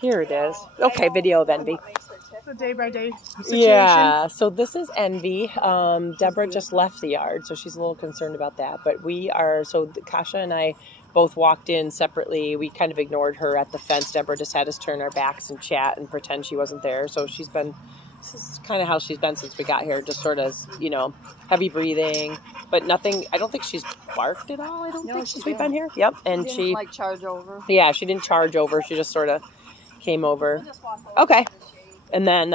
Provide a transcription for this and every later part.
Here it is. Okay, video of Envy. It's a day-by-day situation. Yeah, so this is Envy. Deborah just left the yard, so she's a little concerned about that. But we are, so Kasha and I both walked in separately. We kind of ignored her at the fence. Deborah just had us turn our backs and chat and pretend she wasn't there. So she's been, this is kind of how she's been since we got here, just sort of, you know, heavy breathing, but nothing, I don't think she's barked at all, I don't think, since we've been here. Yep, and she didn't, like, charge over. Yeah, she didn't charge over. She just sort of came over. Okay. And then,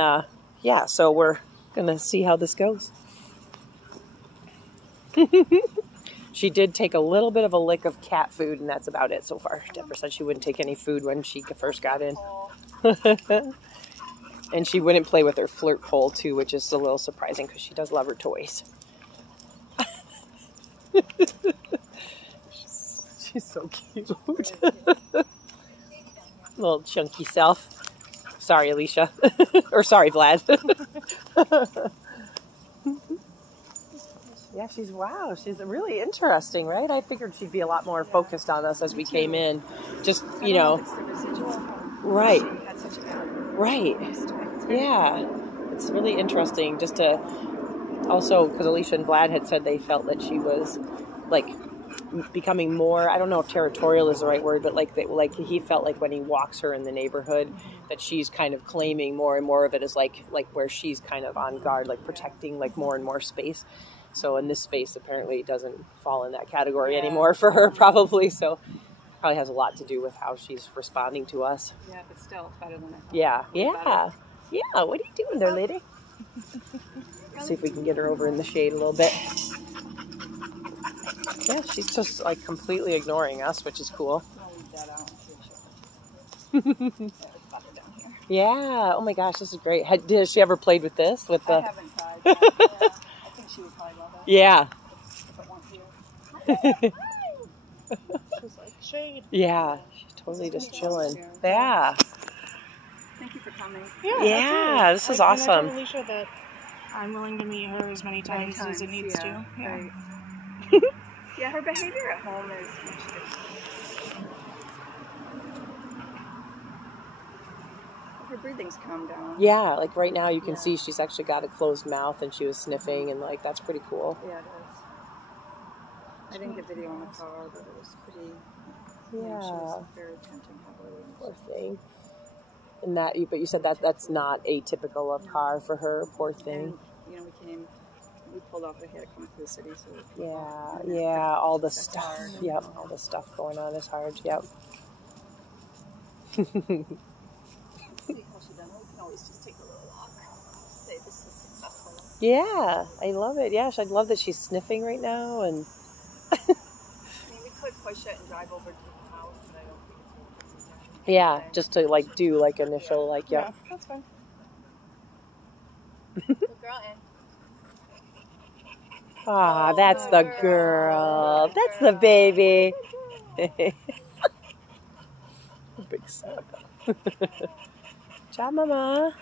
yeah, so we're going to see how this goes. She did take a little bit of a lick of cat food, and that's about it so far. Deborah said she wouldn't take any food when she first got in. And she wouldn't play with her flirt pole, too, which is a little surprising because she does love her toys. She's so cute. Little chunky self. Sorry, Alicia. Or sorry, Vlad. Yeah, she's really interesting, right? I figured she'd be a lot more focused on us as we came in. Just, you know. Right. Right. Yeah. It's really interesting just to also, because Alicia and Vlad had said they felt that she was like becoming more, I don't know if territorial is the right word, but like he felt like when he walks her in the neighborhood that she's kind of claiming more and more of it as like where she's kind of on guard, like protecting like more and more space. So in this space apparently doesn't fall in that category anymore for her probably. So probably has a lot to do with how she's responding to us. Yeah, but still it's better than I thought. Yeah. Yeah. Yeah. What are you doing there, lady? See if we can get her over in the shade a little bit. Yeah, she's just like completely ignoring us, which is cool. Yeah. Oh my gosh, this is great. Has she ever played with this? I haven't tried. Yeah. I think she would probably love it. Yeah. She's like, shade. Yeah, she's totally just chilling. Yeah. Thank you for coming. Yeah, this is awesome. I told Alicia that I'm willing to meet her as many times as it needs to. Yeah. Right. Yeah, her behavior at home is much different. Her breathing's calmed down. Yeah, like right now you can see she's actually got a closed mouth and she was sniffing and like that's pretty cool. Yeah, it is. I didn't get video on the car, but it was pretty. Yeah. She was very panting heavily. Poor thing. And but you said that's not atypical of car for her. Poor thing. And, we pulled off. We had to come through the city, so. Yeah. All the stuff. Yep. All the stuff going on is hard. Yep. Yeah, I love it. Yeah, I love that she's sniffing right now, and. I mean, we could push it and drive over to the house, but I don't think it's necessary. Yeah, just to like do like initial like yeah, that's fine. Good girl, Ann. Ah, that's the girl. That's the baby. Big son. Ciao, Mama.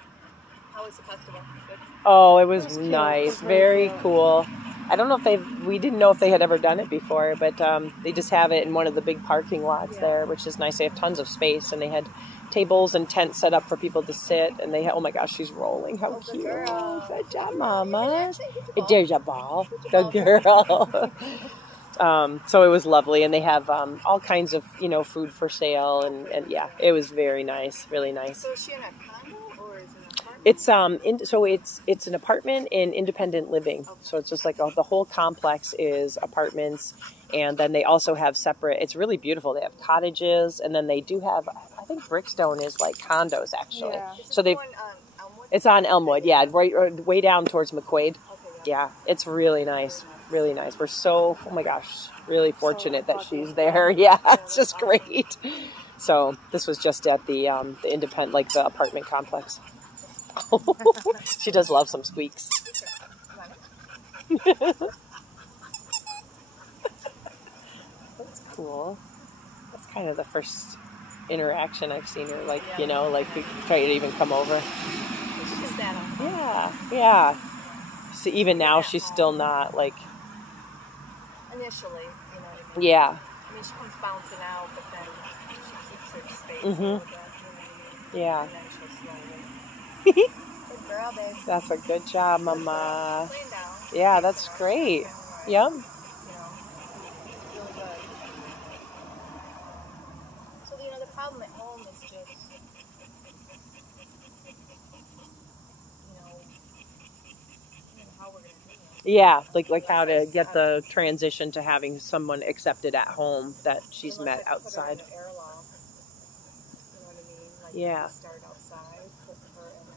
How was the festival? Good? Oh, it was nice. Very cool. I don't know if we didn't know if they had ever done it before, but they just have it in one of the big parking lots there, which is nice. They have tons of space, and they had tables and tents set up for people to sit, and they had, oh my gosh, she's rolling. How cute. Good job, Mama. There's a ball. Good girl. So it was lovely, and they have all kinds of, food for sale, and yeah, it was very nice, really nice. So is she in a condo, or is it an apartment? It's an apartment in independent living. Okay. So it's just like the whole complex is apartments, and then they also have separate. It's really beautiful. They have cottages, and then they do have. I think Brickstone is like condos actually. Yeah. So they've. It's on Elmwood, yeah, right way down towards McQuaid. Okay, yeah, it's really nice. Really nice. We're so, oh my gosh, really fortunate that she's there. Yeah, it's just great. So this was just at the independent, like the apartment complex. She does love some squeaks. That's cool. That's kind of the first interaction I've seen her, like, like we try to even come over. Yeah. So even now she's still not like. Initially, Yeah. I mean, she comes bouncing out, but then she keeps her space. Yeah. And then she'll slowly. Good girl, babe. That's a good job, Mama. She's laying down. Yeah, that's great. Yep. You know, really good. So, you know, the problem at home is just, how we're going to do it. Yeah, like how to get the transition to having someone accepted at home that she's met outside. Put her in an airlock. You know what I mean? Like Yeah. start outside, put her in a...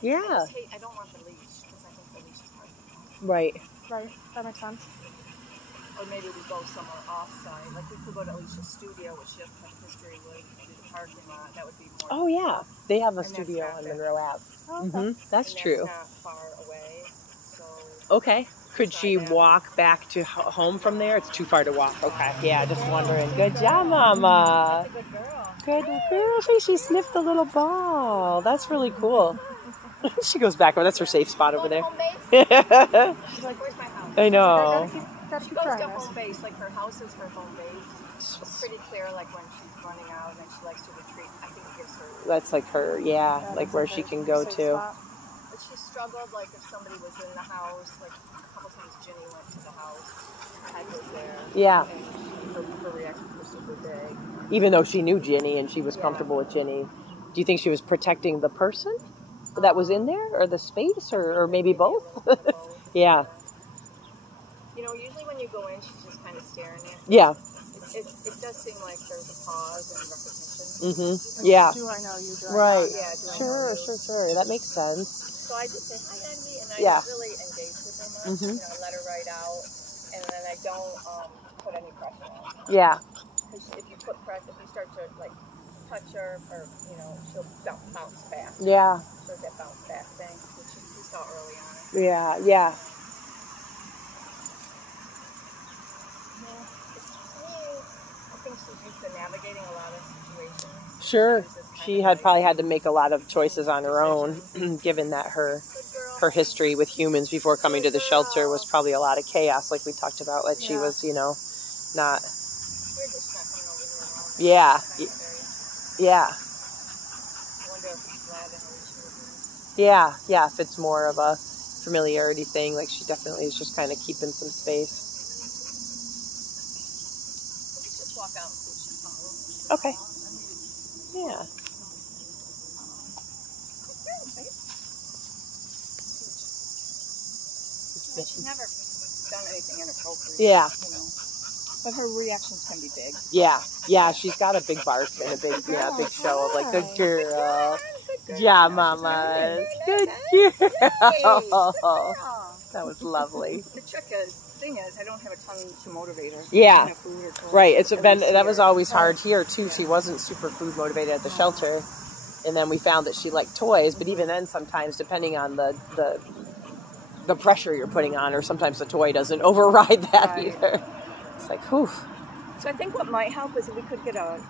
Yeah. I don't want the leash, because I think the leash is hard to find. Right. Right. That makes sense. Or maybe we go somewhere off-site. Like, we could go to Alicia's studio, which she doesn't have history with, do the parking lot. That would be more... Oh, yeah. They have a And that's studio not on bad. Monroe Ave. Oh, okay. That's And true. That's not far away, so... Okay. Could she walk back to home from there? It's too far to walk. Okay. Yeah, just wondering. Good job, Mama. That's a good girl. Good girl. See, she sniffed the little ball. That's really cool. She goes back over. That's her safe spot over there. She's like, where's my house? I know. Gotta She keep goes trying to this. home base, like her house is her home base. It's pretty clear, like when she's running out and she likes to retreat. I think it gives her... That's like her, yeah, like where she can go to. But she struggled, like if somebody was in the house, like a couple times Ginny went to the house, Ted was there. Yeah. And her reactions were super big. Even though she knew Ginny and she was comfortable with Ginny. Do you think she was protecting the person that was in there, or the space, or maybe both? Yeah. You know, usually when you go in, she's just kind of staring at you. Yeah. It does seem like there's a pause and recognition. Yeah. Do I know you? Do I Right. not? Yeah, Sure. That makes sense. So I just say, hi, Envy, and I Yeah. don't really engage with her much. You know, I let her ride out, and then I don't put any pressure on her. Yeah. Because if you put pressure, if you start to, like, touch her, or, you know, she'll bounce back. Yeah. She'll get bounce back thing, which we saw early on. Yeah. I think she's used to navigating a lot of situations. Sure. She had probably had to make a lot of choices on her own, given that her history with humans before coming to the shelter was probably a lot of chaos, like we talked about. Like she was, you know, not. We're just not coming over here at all. Yeah. Yeah. I wonder if she's glad and Alicia was Yeah. If it's more of a familiarity thing, like she definitely is just kind of keeping some space. Let's just walk out and see what she follows. Okay. Yeah. She's never done anything inappropriate. Yeah. You know. But her reactions can be big. Yeah. She's got a big bark and a big show of like, good girl. Yeah, Mama. Good girl. That was lovely. The thing is, I don't have a ton to motivate her. Yeah. I don't have food or toys. Right. That was always hard here too. She wasn't super food motivated at the shelter. And then we found that she liked toys, but even then sometimes depending on the pressure you're putting on her, sometimes the toy doesn't override that either. It's like, whew. So I think what might help is if we could get a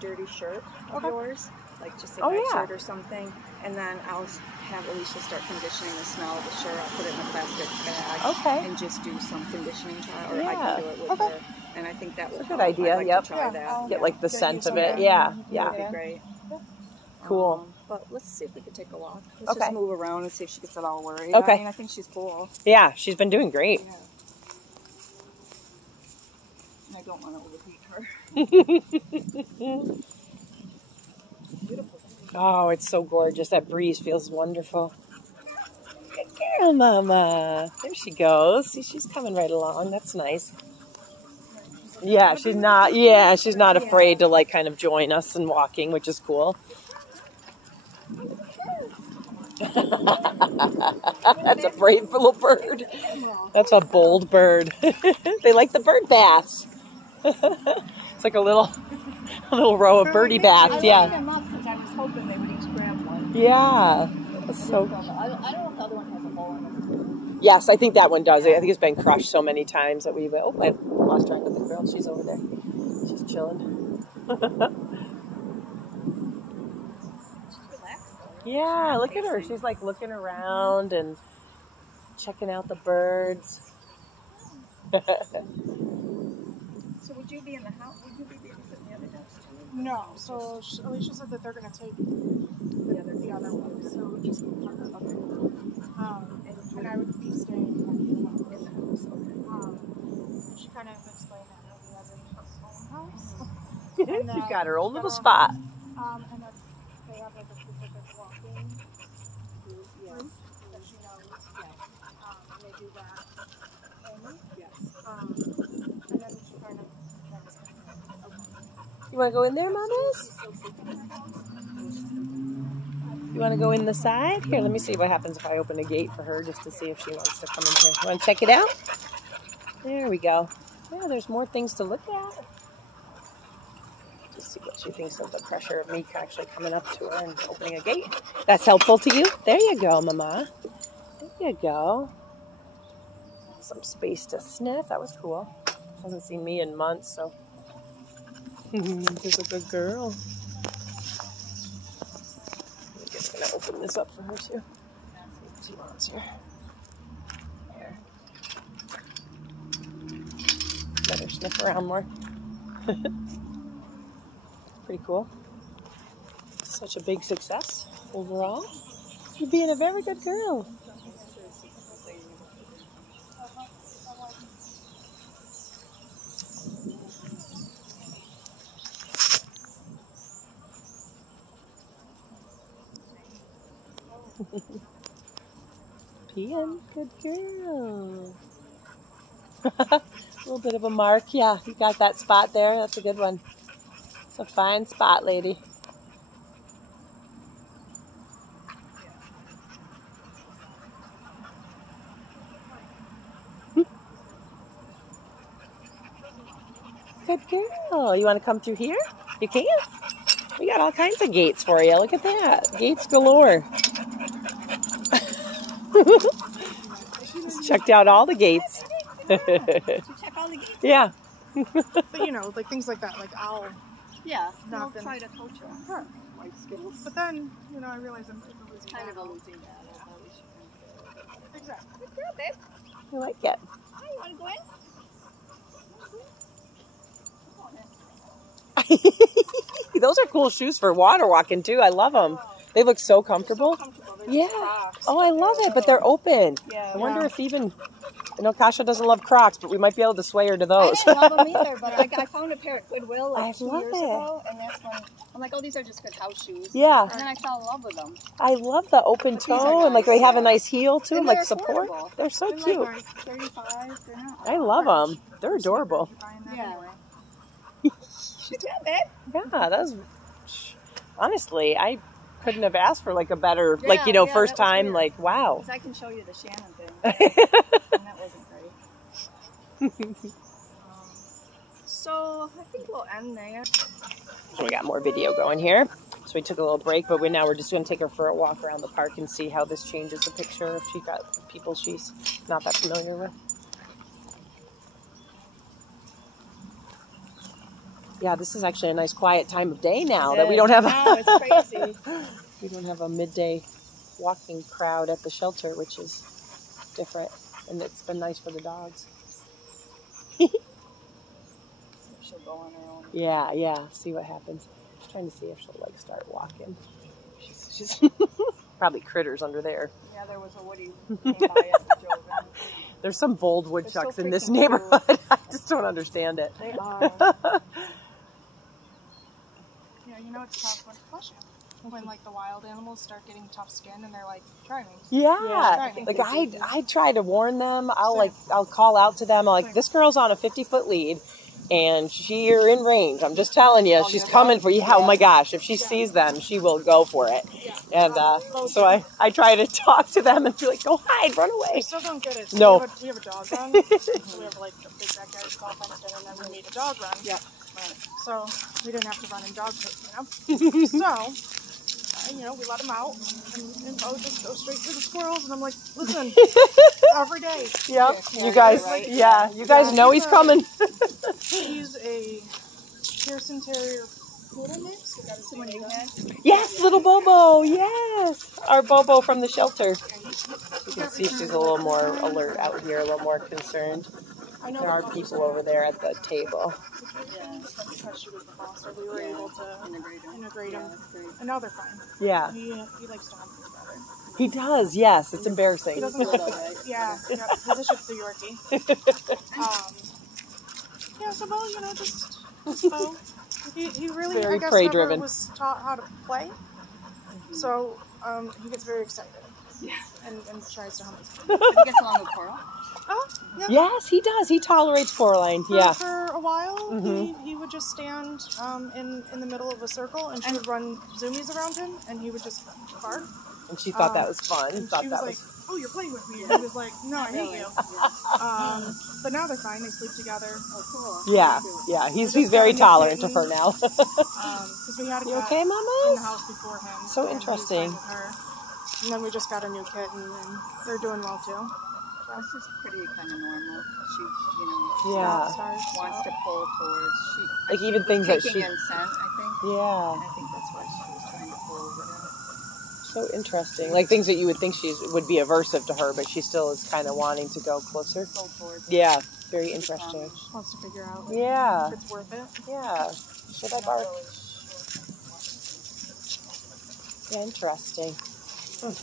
dirty shirt of yours, like just a white shirt or something, and then I'll have Alicia start conditioning the smell of the shirt. I'll put it in a plastic bag and just do some conditioning trial, or I can do it with her. And I think that would That's a help. good idea. I'd like to try that. Get like the scent of it. Yeah. That'd be great. Cool. But let's see if we can take a walk. Let's just move around and see if she gets at all worried. Okay. I mean, I think she's cool. Yeah, she's been doing great. Yeah. And I don't want to overheat her. Beautiful. Oh, it's so gorgeous. That breeze feels wonderful. Good girl, Mama. There she goes. See, she's coming right along. That's nice. Yeah, she's not afraid to like kind of join us in walking, which is cool. That's a brave little bird. That's a bold bird. They like the bird baths. It's like a little row of birdie baths. Yeah. I was hoping they would each grab one. Yeah. That's so. I don't know if the other one has a hole in it. Yes, I think that one does. I think it's been crushed so many times that we've. Oh, I lost track of the girl. She's over there. She's chilling. Yeah, look at her. She's like looking around and checking out the birds. So would you be in the house? Would you be able to put in the other house too? No, so Alicia said that they're going to take the other one, so just and I would be staying in the house. She kind of explained that nobody has a own house. She's got her own little spot. And that they have like a specific walking group that she knows. And they do that only. And then she kind of You want to go in there, Mamas? You want to go in the side? Here, let me see what happens if I open a gate for her just to see if she wants to come in here. You want to check it out? There we go. Yeah, there's more things to look at. Just see what she thinks of the pressure of me actually coming up to her and opening a gate. That's helpful to you? There you go, Mama. There you go. Some space to sniff. That was cool. Hasn't seen me in months, so. She's a good girl. I'm just going to open this up for her, too. See what she wants here. There. Let her sniff around more. Pretty cool. Such a big success overall. You're being a very good girl. Peeing, good girl. A little bit of a mark, yeah. You got that spot there. That's a good one. It's a fine spot, lady. Good girl. You want to come through here? You can. We got all kinds of gates for you. Look at that. Gates galore. Just checked out all the gates. Did you check all the gates? Yeah. But you know, like things like that, like I'll Not try to coach her on her life skills. But then, you know, I realize it's a losing Kind of a battle. losing battle. Exactly. Good girl, babe. I like it. Hi, you want to go in? Those are cool shoes for water walking too. I love them. They look so comfortable. They're Yeah. Crocs, Oh, I love it. But they're open. Yeah. I wonder if even, I know Kasha doesn't love Crocs, but we might be able to sway her to those. I didn't love them either, but I found a pair at Goodwill like I 2 love years it. ago, and that's when I'm like, oh, these are just good house shoes. Yeah. And then I fell in love with them. I love the open But these are toe and like nice, they have a yeah. nice heel to them, And like they're support. affordable. They're so They're cute. like 35. They're not. I love them. They're adorable. Yeah. She's good, babe. Yeah, that was, honestly, I couldn't have asked for like a better, like, you know, Yeah, first that was time, weird. like, wow. Because I can show you the Shannon thing. And that wasn't great. So I think we'll end there. So we got more video going here. So we took a little break, but now we're just going to take her for a walk around the park and see how this changes the picture if she got people she's not that familiar with. Yeah, this is actually a nice quiet time of day now that we don't have. No, it's crazy. We don't have a midday walking crowd at the shelter, which is different, and it's been nice for the dogs. She'll go on her own. Yeah. See what happens. I'm trying to see if she'll like start walking. She's probably critters under there. Yeah, there was a woody came by as we drove in. There's some bold woodchucks so in this freaking neighborhood. I just don't understand it. They are. Yeah, you know it's tough when like the wild animals start getting tough skin and they're like, try me. Yeah. Like I try to warn them. I'll call out to them. I'm like, this girl's on a 50-foot lead and you're in range. I'm just telling you, she's coming for you. Oh my gosh, if she sees them, she will go for it. And so I try to talk to them and be like, go hide, run away. I still don't get it. So No. we have a dog run. We have like a big backyard it's all fenced in, and then we made a dog run. Yeah. So we didn't have to run in dog poop, you know? So, you know, we let him out, and Bo just goes straight to the squirrels, and I'm like, listen, every day. Yep. Yeah, You guys, right. you guys know he's coming. He's a Pearson Terrier poodle mix. We got his When you had Yes, little Bobo. Yes, our Bobo from the shelter. You can see she's a little more alert out here, a little more concerned. There are people over there at the table. Because she was the foster, we were able to integrate them. And now they're fine. Yeah. He likes to hump his brother. He does, yes. It's embarrassing. He doesn't yeah. He's a Shih Tzu Yorkie. Yeah, so Bo, you know, just Bo. He really, very I guess, prey never driven. was taught how to play. So he gets very excited. Yeah. And tries to hump his He gets along with Coral. Oh, yeah. Yes, he does. He tolerates Coraline. Yeah. For a while, he would just stand in the middle of a circle, and she would run zoomies around him, and he would just bark. And she thought that was fun. And Thought she that was like, "Oh, you're playing with me." And he was like, "No, I hate you." But now they're fine. They sleep together. Oh, cool. Yeah, yeah. He's very tolerant of her now. Because we had a You cat okay, in the mamas? house before him. So and he was interesting. fine with her. And then we just got a new kitten, and they're doing well too. This is pretty kind of normal. She, you know, Yeah. wants to pull towards. She Like even things that taking she. in scent, I think. Yeah. I think that's why she was trying to pull over him. So interesting. Like things that you would think she would be aversive to her, but she still is kind of wanting to go closer. Pull towards. Yeah. Very interesting. She wants to figure out Yeah. if it's worth it. Yeah. Should I bark? Yeah, interesting.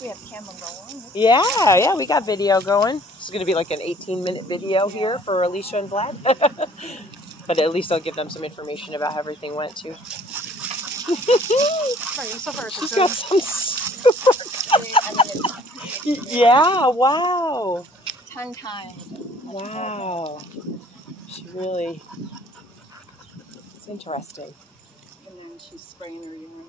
We have camera rolling. Yeah, we got video going. This is going to be like an 18-minute video here for Alicia and Vlad. But at least I'll give them some information about how everything went too. She's got some yeah, wow. 10 times. Wow. She really, it's interesting. And then she's spraying her urine.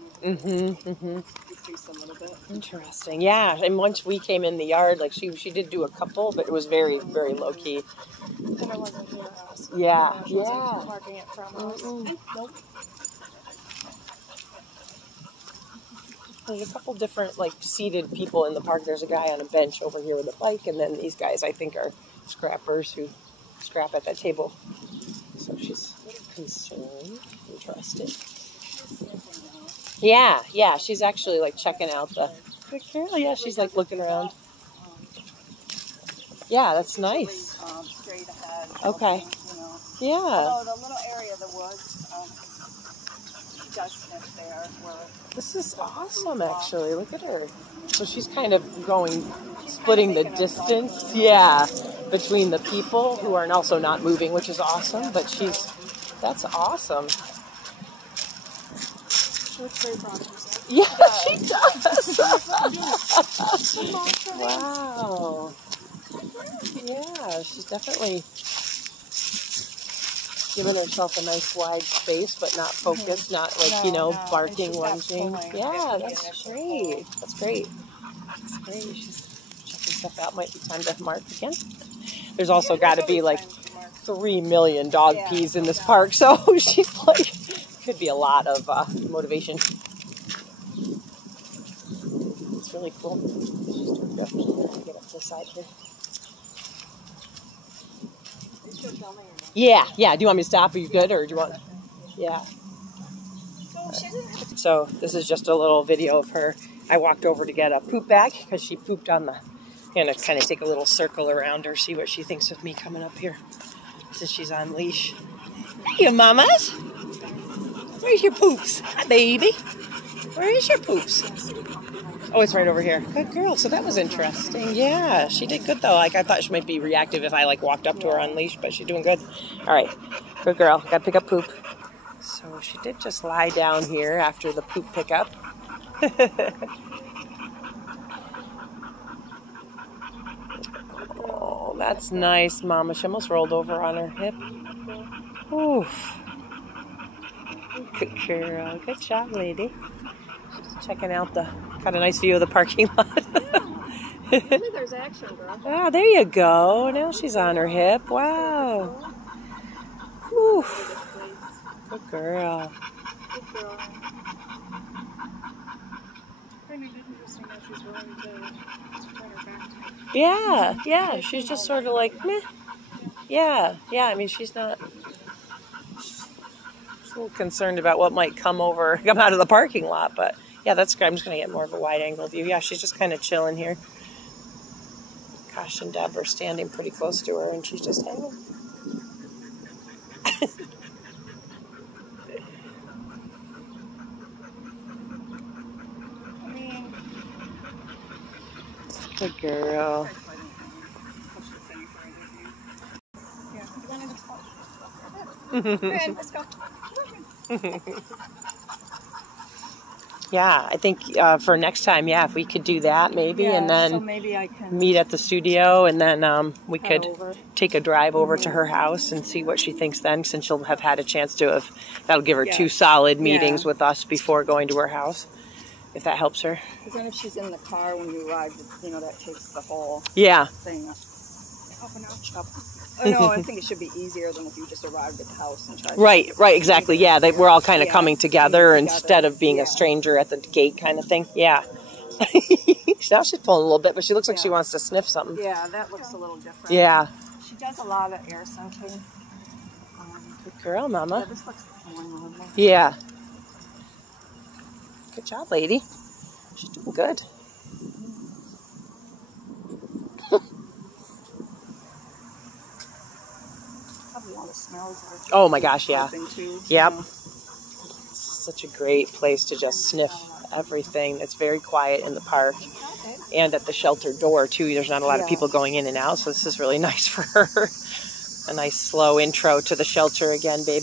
Decrease a little bit. Interesting. Yeah, and once we came in the yard, like she did do a couple, but it was very, very low key. And it wasn't near us. Yeah, She wasn't barking it from us. Nope. There's a couple different like seated people in the park. There's a guy on a bench over here with a bike, and then these guys I think are scrappers who scrap at that table. So she's concerned, interested. Yeah, she's actually like checking out the good girl. Yeah, she's like looking around. Yeah, that's nice. Straight ahead. Okay. You know. Yeah. So the little area of the woods, does sniff there. This is awesome, actually. Look at her. So she's kind of splitting the distance, yeah, between the people who are also not moving, which is awesome. But that's awesome. She looks very proud of herself. Yeah, she does. Wow. Yeah, she's definitely giving herself a nice wide space, but not focused, not like, barking, lunging. Yeah, that's great. That's great. That's great. She's checking stuff out. Might be time to mark again. There's also got to be like 3 million dog peas in this park, so she's like, could be a lot of motivation. It's really cool. She's doing good. Get up to the side here. Yeah. Do you want me to stop? Are you good, or do you want? Yeah. So this is just a little video of her. I walked over to get a poop bag because she pooped on the. I'm gonna kind of take a little circle around her, see what she thinks of me coming up here. Since she's on leash. Hey, you mamas. Where's your poops? Hi, baby. Where is your poops? Oh, it's right over here. Good girl. So that was interesting. Yeah, she did good though. Like I thought she might be reactive if I like walked up to her on leash, but she's doing good. All right, good girl. Got to pick up poop. So she did just lie down here after the poop pickup. Oh, that's nice, Mama. She almost rolled over on her hip. Oof. Good girl. Good job, lady. Just checking out got a nice view of the parking lot. There's action, girl. Ah, there you go. Now she's on her hip. Wow. Oof. Good girl. Good girl. Kind of interesting that she's willing to turn her back to me. Yeah. She's just sort of like, meh. Yeah. I mean, she's not. She's a little concerned about what might come out of the parking lot, but yeah, that's great. I'm just going to get more of a wide angle view. Yeah, she's just kind of chilling here. Kosh and Deb are standing pretty close to her, and she's just hanging. Good girl. Let's go. Yeah, I think for next time, yeah, if we could do that maybe, Yeah, and then so maybe I can meet at the studio, and then we head could over. take a drive over to her house and see what she thinks then, since she'll have had a chance to have, that'll give her 2 solid meetings with us before going to her house, if that helps her. Because then if she's in the car when we arrive, you know, that takes the whole Yeah. thing up and up. Oh, no, I think it should be easier than if you just arrived at the house and tried. Right, exactly. Yeah, we're all kind of coming together instead of being a stranger at the gate kind of thing. Yeah. Now she's pulling a little bit, but she looks like she wants to sniff something. Yeah, that looks a little different. Yeah. She does a lot of air scenting. Good girl, Mama. Yeah, this looks more normal. Yeah. Good job, lady. She's doing good. Probably all the smells are Oh my gosh, yeah. too, Yep. It's such a great place to just sniff everything. It's very quiet in the park and at the shelter door too. There's not a lot of people going in and out, so this is really nice for her. A nice slow intro to the shelter again, babe.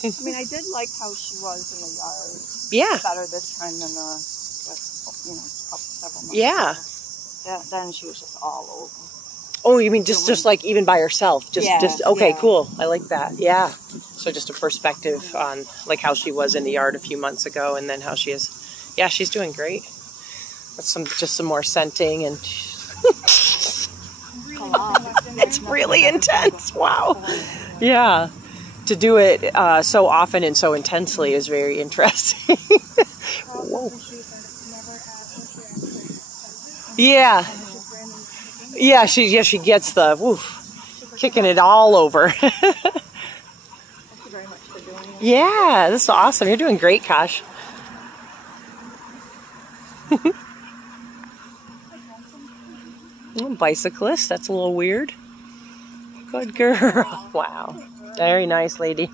I mean, I did like how she was in the yard. Yeah. Better this time than several months Yeah. ago. Then she was just all over. Oh, you mean just like even by herself? Just okay, yeah. cool. I like that. Yeah. So just a perspective on like how she was in the yard a few months ago, and then how she is. Yeah, she's doing great. With some more scenting, and it's really intense. Wow. Yeah. To do it so often and so intensely is very interesting. Whoa. Yeah. Yeah, she gets the kicking it all over. Thank you very much for doing it. Yeah, this is awesome. You're doing great, Kosh. Bicyclist, that's a little weird. Good girl. Wow. Very nice, lady.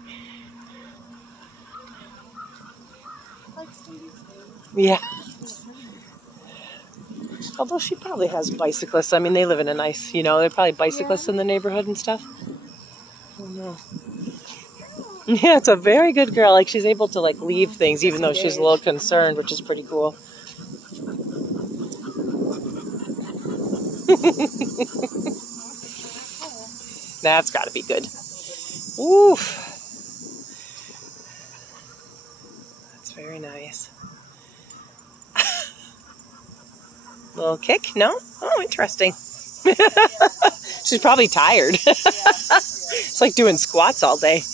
Yeah. Although she probably has bicyclists. I mean, they live in a nice, they're probably bicyclists in the neighborhood and stuff. I don't know. Yeah, it's a very good girl. Like, she's able to, like, leave things even though she's a little concerned, which is pretty cool. That's got to be good. Oof. That's very nice. Little kick? No? Oh, interesting. She's probably tired. It's like doing squats all day.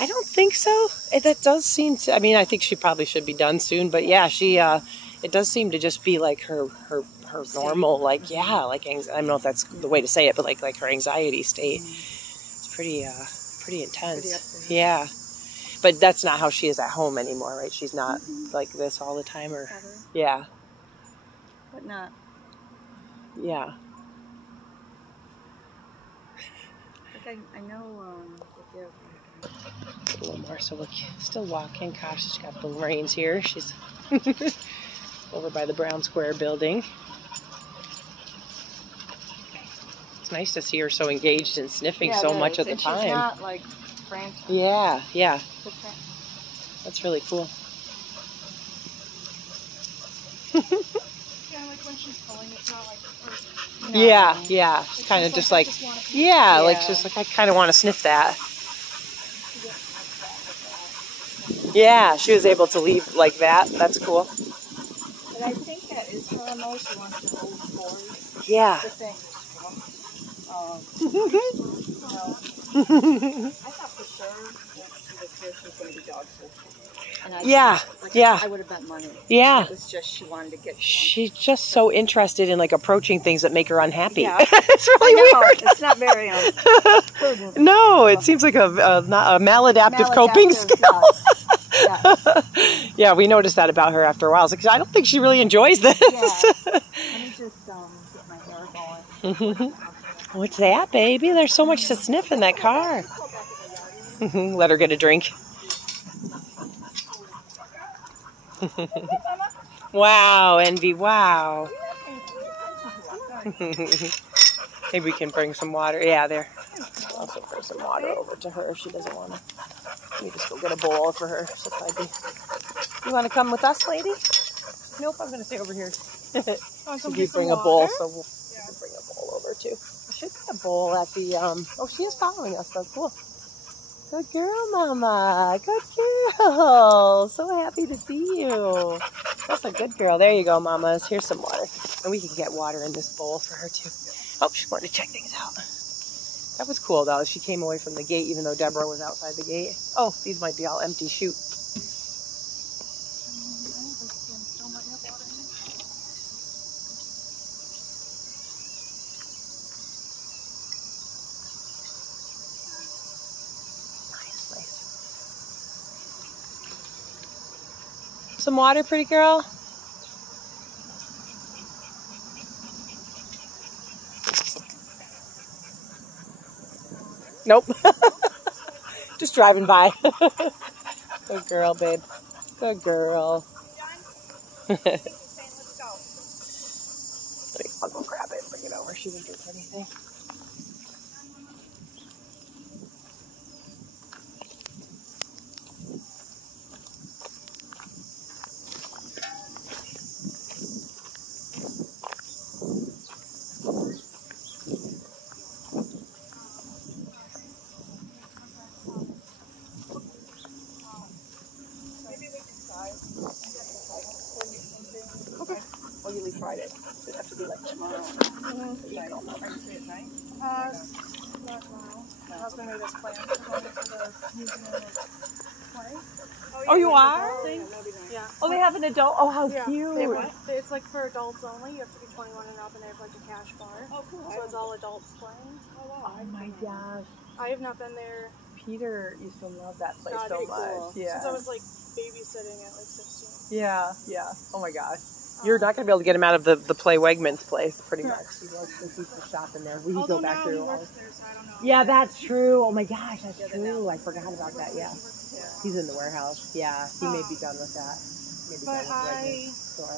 I don't think so. That does seem to, I mean, I think she probably should be done soon, but yeah, it does seem to just be like her normal, like, I don't know if that's the way to say it, but like her anxiety state. It's pretty intense. Yeah. But that's not how she is at home anymore, right? She's not like this all the time, or yeah. But not. Yeah. Like I know. A little more, so we're still walking. Gosh, she's got the reins here. She's over by the Brown Square building. It's nice to see her so engaged and sniffing so much of the time. She's not like frantic. Yeah. That's really cool. Yeah, like when she's pulling, it's not like Yeah. She's kind of just like, like just like, I kind of want to sniff that. Yeah, she was able to leave like that. That's cool. But I think that is her emotion. She wants to move forward. Yeah. The thing. I thought for sure when she was here, she was going to be dog searching. And I would have bet money. Yeah. It was just she wanted to get. She's just so interested in like approaching things that make her unhappy. Yeah. It's really weird. It's not very prudent. No, it seems like a maladaptive coping skill. Yeah, we noticed that about her after a while. Because I don't think she really enjoys this. Yeah. Let me just get my hair going. What's that, baby? There's so much to sniff in that car. Let her get a drink. Wow, Envy, wow. Maybe we can bring some water. Yeah, there. I'll also bring some water over to her if she doesn't want to. Let me just go get a bowl for her. She'll probably be... You want to come with us, lady? Nope, I'm going to stay over here. So you bring a bowl, so we'll bring a bowl over too. There should be a bowl at the, oh, she is following us, so cool. Good girl, Mama. Good girl. So happy to see you. That's a good girl. There you go, Mamas. Here's some water. And we can get water in this bowl for her too. Oh, she wanted to check things out. That was cool, though. She came away from the gate, even though Deborah was outside the gate. Oh, these might be all empty. Shoot. Some water, pretty girl? Nope. Just driving by. Good girl, babe. Good girl. I'll go grab it and bring it over. She didn't drink anything. Oh, you leave Friday. It'd have to be like tomorrow. Are you free at night? Not tomorrow. My husband made us plan to go to the museum of play. Oh, you are? Yeah. Oh, they have an adult. Oh, how Yeah. cute. They what? It's like for adults only. You have to be 21 and up, and they have like a cash bar. Oh, cool. So it's all adults playing. Oh, wow. Oh my gosh. I have not been there. Peter used to love that place God, so it's much. cool. Yeah. Since I was like babysitting at like 16. Yeah, yeah. Oh my gosh. You're not going to be able to get him out of the Play Wegmans place, pretty much. He used to shop in there. We Although go back now through he all. works there, so I don't know. Yeah, that's true. Oh my gosh, that's true. I forgot about that. Yeah. He's in the warehouse. Yeah, he may be done with that. Maybe But done with Wegmans store.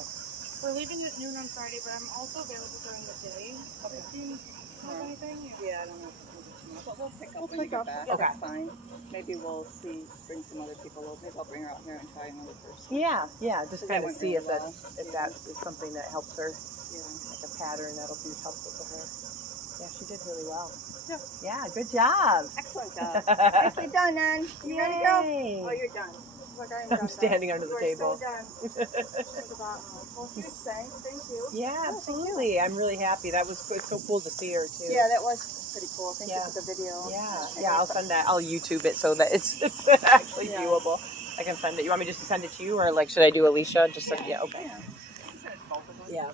we're leaving at noon on Friday, but I'm also available during the day. If you have anything. Yeah, I don't know if we'll do tomorrow, but we'll pick up We'll when you pick get up. back. Okay. That's fine. Maybe we'll bring some other people over. Maybe I'll bring her out here and try another person. Yeah, yeah. Just So kind that of went see really if that is something that helps her, Yeah. like a pattern that'll be helpful to her. Yeah, she did really well. Yeah. Yeah, good job. Excellent job. Nicely done, Nan. You ready to go? Yay. Oh, you're done. Like I'm I'm standing under the table. So done. Well, huge thanks. Thank you. Yeah, absolutely. I'm really happy. That was it's so cool to see her too. Yeah, that was pretty cool. Thank you Yeah. for the video. Yeah. I'll send that. I'll YouTube it so that it's actually viewable. I can send it. You want me just to send it to you, or like should I do Alicia? Just send, yeah. Okay. Yeah.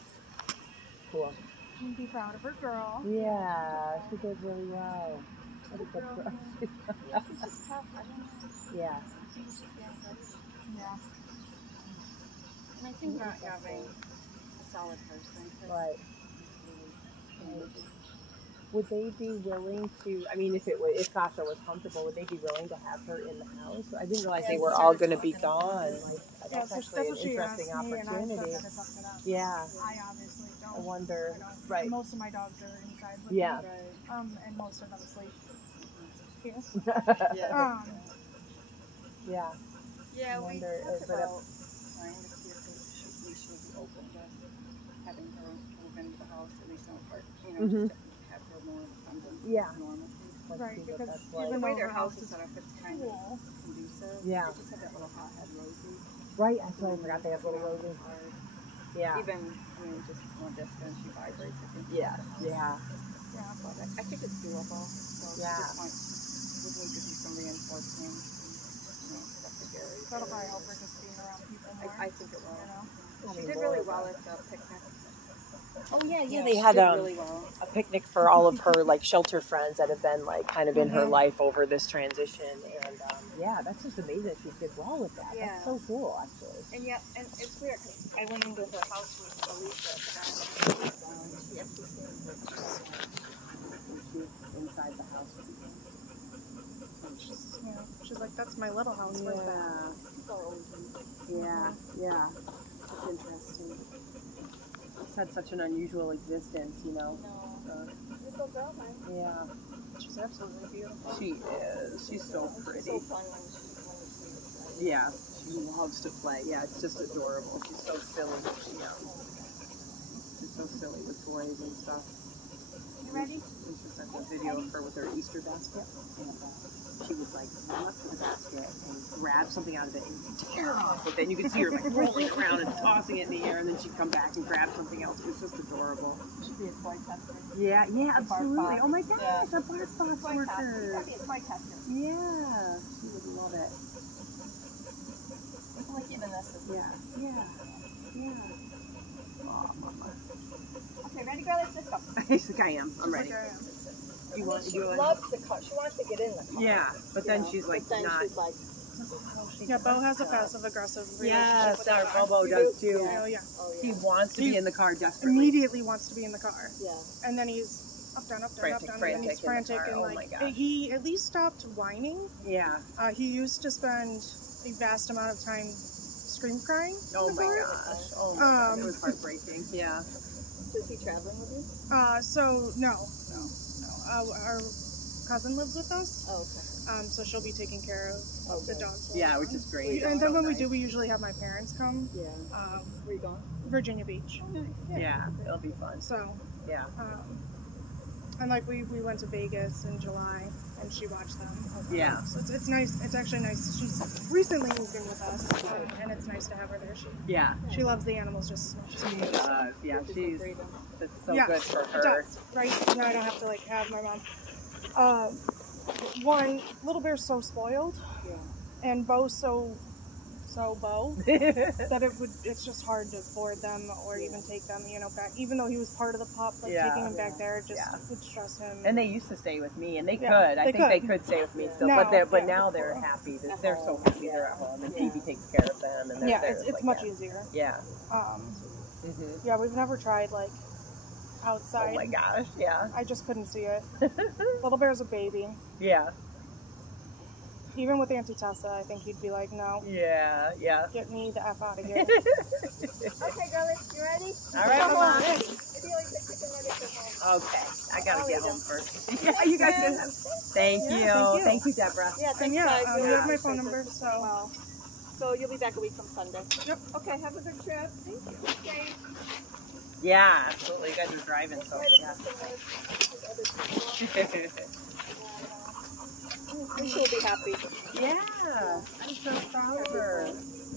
Cool. She'd be proud of her girl. Yeah, she did really well. What a good girl. She's just tough. I don't know. Yeah. Yeah. And I think not having a solid person. Right. Would they be willing to? I mean, if Kasza was comfortable, would they be willing to have her in the house? I didn't realize they were all going to be gone. Like, that's actually an interesting opportunity. And I said that it's up to them. Yeah. I obviously don't. I wonder. I don't. Right. Most of my dogs are inside with Yeah. me. And most of them sleep here. Yeah. Yeah. Yeah, I we wonder talked if it- about trying to see if we should be open to having her move into the house, at least in part, just to have her more independent Yeah. normal. Let's Right, see what because that's like. The even way though their her house house is is set up, it's kind of cool. conducive. Yeah. They just have that little hothead Rosie. Right. That's what I forgot. They have little roses. Hard. Yeah. Even, just from a distance, she vibrates. I think. Yeah. Yeah. Yeah. But I think it's doable. So Yeah. she just would need to do some reinforcement, stuff to Gary. That'll probably help her just being around people more. I think it will. You know? She did really well at the picnic. Oh yeah. Yeah, They she had did really well. a picnic for all of her like shelter friends that have been like kind of in her life over this transition, and yeah, that's just amazing. She did well with that. Yeah. That's so cool, actually. And yeah, and it's weird because I went into her house with Alicia and she actually stayed with she's inside the house with me. She's like, that's my little house. Where's that? People are always in. Yeah. Yeah. It's interesting. It's had such an unusual existence, you know. Little girl, man. Yeah. She's absolutely beautiful. She is. She's so pretty. So fun when she Yeah, she loves to play. Yeah, it's just adorable. She's so silly. Yeah. She's so silly with toys and stuff. You ready? And she sent a video of her with her Easter basket. And she would like run up to the basket and grab something out of it and tear off with it. And you could see her like rolling around and tossing it in the air, and then she'd come back and grab something else. It was just adorable. Should be a toy tester. Yeah, yeah, absolutely. Oh my gosh, Yeah. a bark box Toy worker. tester. That'd be a toy tester. Yeah, she would love it. Like even this is. Yeah, yeah, yeah. Oh, mama. Okay, ready, girlies? Let's go. She's like, I am. I'm ready. Like I am. You want to She do it? loves the car. She wants to get in the car. Yeah, but then you know, she's like but then not. she's like, Yeah, Bo has a passive-aggressive relationship Yes, with the our car. Bobo does too. Oh, yeah. oh He yeah, wants to be in the car desperately. Immediately wants to be in the car. yeah. And then he's up, down, up, down, up, down. And then he's Frantic in the frantic. car. And Oh my like, gosh. he at least stopped whining. Yeah. He used to spend a vast amount of time scream crying. Oh in the my car. gosh. Oh my god. It was heartbreaking. Yeah. So is he traveling with you? So, no. Our cousin lives with us. Oh, okay. So she'll be taking care of the Okay. dogs. Yeah, which is great. And then So when we nice. do, we usually have my parents come. Yeah. Where you going? Virginia Beach. Yeah, it'll be fun. So, Yeah. and like we went to Vegas in July, and she watched them. Yeah. So it's nice. It's actually nice. She's recently moved in with us, and it's nice to have her there. Yeah. She loves the animals just as much as me. Yeah, she's. It's so Yes, good for it her. does, right? Now I don't have to like have my mom. One, Little Bear's so spoiled, Yeah. and Bo's so Bo that it's just hard to board them or even take them, back. Even though he was part of the pup, like Yeah. taking him back there just Yeah. would stress him. And they used to stay with me, and they Yeah, could. I they think they could. could stay with me still, Now, but yeah. now they're happy. They're so happy they're at home, and Phoebe takes care of them, and they're yeah, they're it's like, much yeah. easier. Yeah. Mm-hmm. Yeah, we've never tried like outside. Oh my gosh. Yeah. I just couldn't see it. Little Bear's a baby. Yeah. Even with Auntie Tessa, I think he'd be like, no, Yeah. Yeah. get me the F out of here. Okay, girlies, you ready? All right, Come on. Maybe like the chicken nuggets at home. Okay, I gotta get home first. Yeah, you guys can. can. Thank you. thank you. Thank you, Deborah. Yeah, And thanks, yeah, guys. you Really have my appreciate phone number, this. so Well, so you'll be back a week from Sunday. Yep. Okay, have a good trip. Thank you. Okay. Yeah, absolutely. You guys are driving, so Try to yeah. do some more with other people. And she'll be happy. Yeah, I'm so proud of her.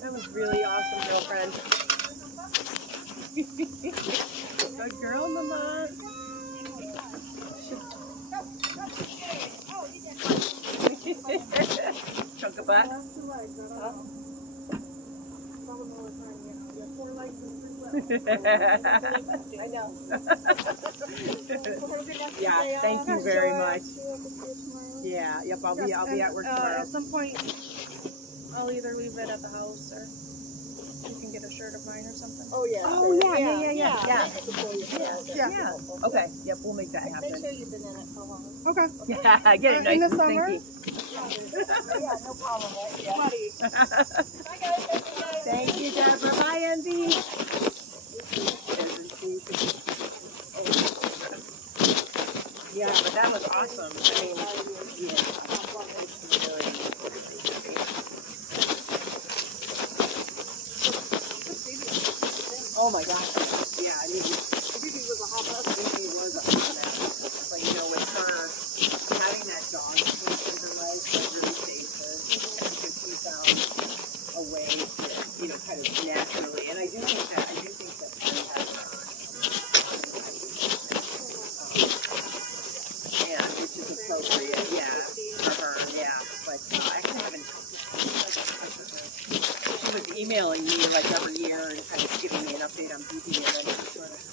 That was really awesome, girlfriend. Good girl, Mama. Chunk of butt. I know. Yeah, thank you very much. See you tomorrow. Yeah, yep, I'll be Yes, at work tomorrow. At some point, I'll either leave it at the house or you can get a shirt of mine or something. Oh yeah. Oh, sure. yeah. Before you go. Yeah. Okay, yep, we'll make that Make happen. sure you've been in it for a while. Okay. Yeah, get it nice In the and summer? stinky. Yeah, no problem. Right? Yeah. Buddy. Bye guys. Thank you, Deborah. Bye, Envy. Yeah, but that was awesome. I mean, yeah. Oh my gosh. Yeah, I mean, Phoebe was a hot mess. Phoebe was a hot mess. But you know, with her having that dog in her life, that really saved her. Because she found a way to, kind of naturally. And I do think that she has and which is appropriate, yeah, for her, yeah. But I haven't. She was emailing me like every year and kind of giving me an update on BB, and then she sort of a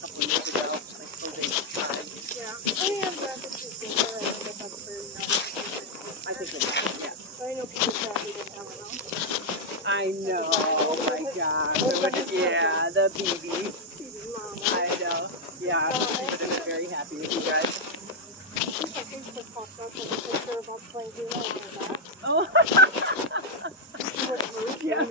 couple of years ago, like COVID time. Yeah. I have gratitude for her. I think that's very nice. I think it's yeah. But I know people probably didn't have it on. I know. Oh my gosh. Yeah, the BB. I know. Yeah, she would have been very happy with you guys. Oh. Yeah.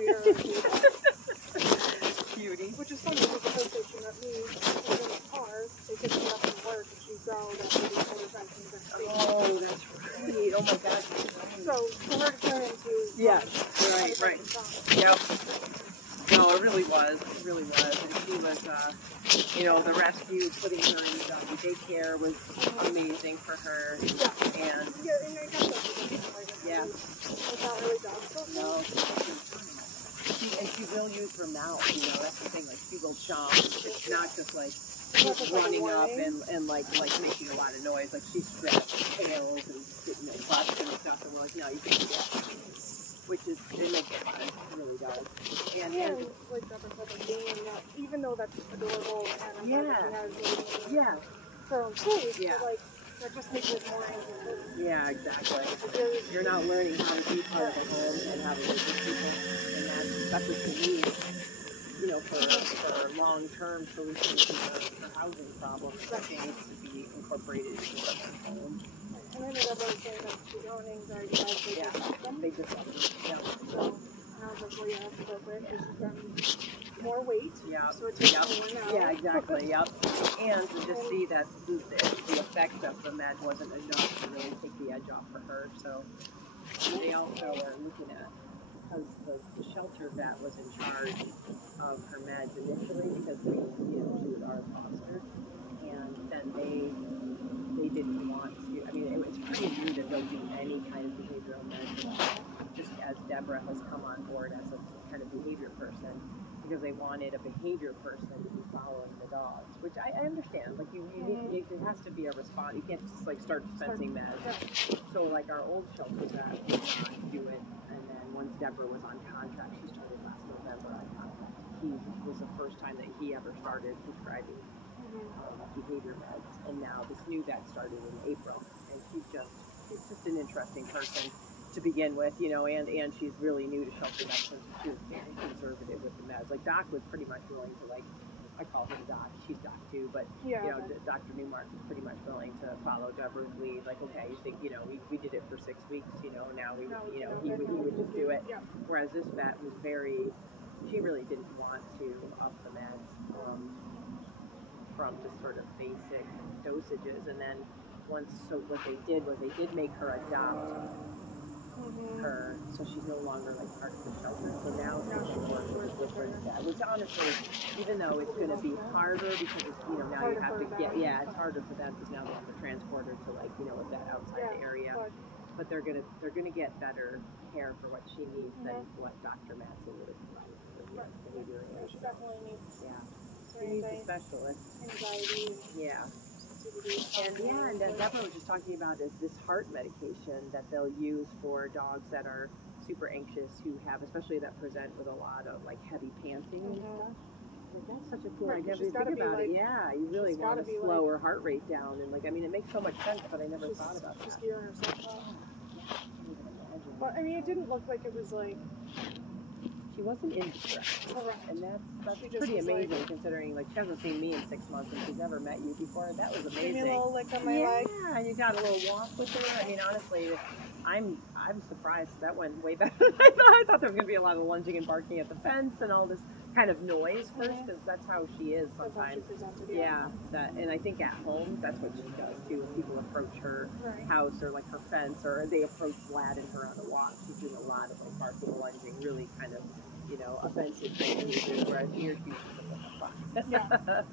her to turn into. Yeah, right. Yep. No, it really was. It really was. And she was, you know, the rescue, putting her in the doggy daycare was amazing for her. And Yeah, and I got that. yeah. It's not really dog stuff. No. And she will use her mouth, you know, that's the thing, like she will chomp. It's not just like running up and like making a lot of noise. Like she stretches tails and butts and stuff, and we're like, no, you can't do that. Which is, it makes it fun, it really does. And like that type of game, even though that's adorable and yeah. her own space, Yeah. but like that just makes it more interesting. Yeah, exactly. You're not learning how to be part of the home and how to live with people, and that's what you need, you know, for long-term solutions to the housing problem. That needs to be incorporated into the home. And I know that was saying that she's on anxiety meds. They just yeah. So I was like, well, you have to go quick because she's gotten more weight. Yeah. So it takes more now. Yeah, exactly. Yep. And to just see that the effect of the med wasn't enough to really take the edge off for her. So they also are looking at, because the shelter vet was in charge of her meds initially, because she was our foster, and then they didn't want to. I mean, it's pretty new that they'll do any kind of behavioral meds, just as Deborah has come on board as a kind of behavior person, because they wanted a behavior person to be following the dogs, which I understand. Like you need, there has to be a response. You can't just like start dispensing meds. So like our old shelter vet would not do it, and then once Deborah was on contract, she started last November on contract. He was the first time that he ever started prescribing behavior meds, and now this new vet started in April, and she's just an interesting person to begin with, you know, and she's really new to shelter medicine, so she was very conservative with the meds. Like Doc was pretty much willing to, like, I call her Doc, she's Doc too, but you know, Dr. Newmark was pretty much willing to follow Deborah's lead. Like, okay, you think, you know, we did it for 6 weeks, you know, now he would just do it. Whereas this vet was she really didn't want to up the meds from just sort of basic dosages, and then so what they did was they did make her adopt her, so she's no longer like part of the shelter. So now she's working with different vet, which honestly, even though it's going to be harder because it's, you know, now you have to it's harder for them because now they have to transport her to, like, you know, that outside area. But they're gonna get better care for what she needs than what Dr. Matson would have provided for the behavior. She definitely needs. She needs a specialist. Anxiety. Yeah. And Deborah was just talking about is this heart medication that they'll use for dogs that are super anxious, who have, especially that present with a lot of like heavy panting and stuff. Like, that's such a cool idea. Think about it. Yeah, you really want to slow her heart rate down, and like, I mean, it makes so much sense, but I never thought about that. She's gearing herself up. But I mean, it didn't look like it was like. She wasn't in distress. Correct. And that's pretty amazing, considering like she hasn't seen me in 6 months and she's never met you before. That was amazing. Give me a little lick on my leg. Yeah, and you got a little walk with her. I mean, honestly, I'm surprised that went way better than I thought. I thought there was going to be a lot of lunging and barking at the fence and all this kind of noise first, because that's how she is sometimes. And I think at home, that's what she does too. When people approach her house or like her fence, or they approach Vlad and her on a walk, she's doing a lot of like barking, lunging, really kind of, you know, offensive behavior, whereas here she's just fun.